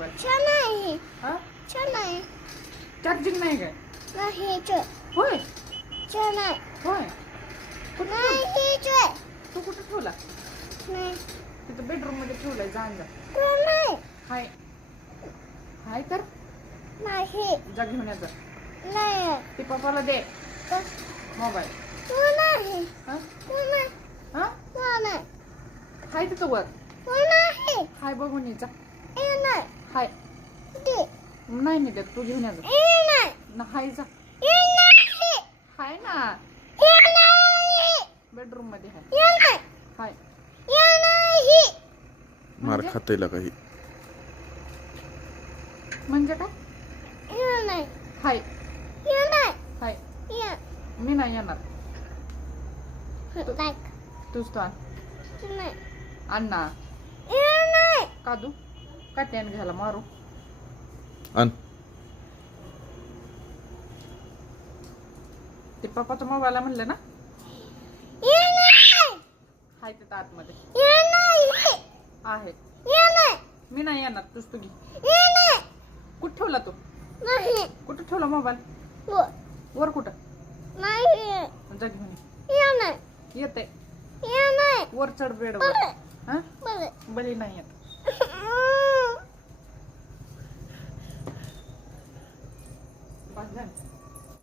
Mobile नाही हा नाही चार्जिंग नाही काय नाही होय नाही होय कुठं नाही तू कुठं ठेवला नाही तिथं बेडरूम मध्ये ठेवलाय जा नाही हाय हाय तर नाही जा घेऊन याचा नाही ते पप्पाला दे मोबाईल नाही हा नाही हा नाही हाय तिथं वर नाही हाय बघून ये जा नाही हाय दे नाही नाही देत तू घेऊन याचा नाही ना हाय जा नाही हाय ना नाही बेडरूम मध्ये हाय नाही हाय नाही मार म्हणजे खातेला काही म्हणजे काय नाही हाय नाही हाय मी नाही येणार like तूच तो आण नाही अण्णा नाही कादू काट्यान घ्यायला मारू आण ते पप्पाचा मोबाईल म्हणलं ना नाही हाय तिथं आतमध्ये नाही आहे नाही मी नाही येणार तूच तू घे नाही कुठं ठेवला तू नाही कुठं ठेवला मोबाईल वर कुठं नाही जा घेऊन ये. नाही येते नाही वर चढ बेडवर हा बरं बली नाही येत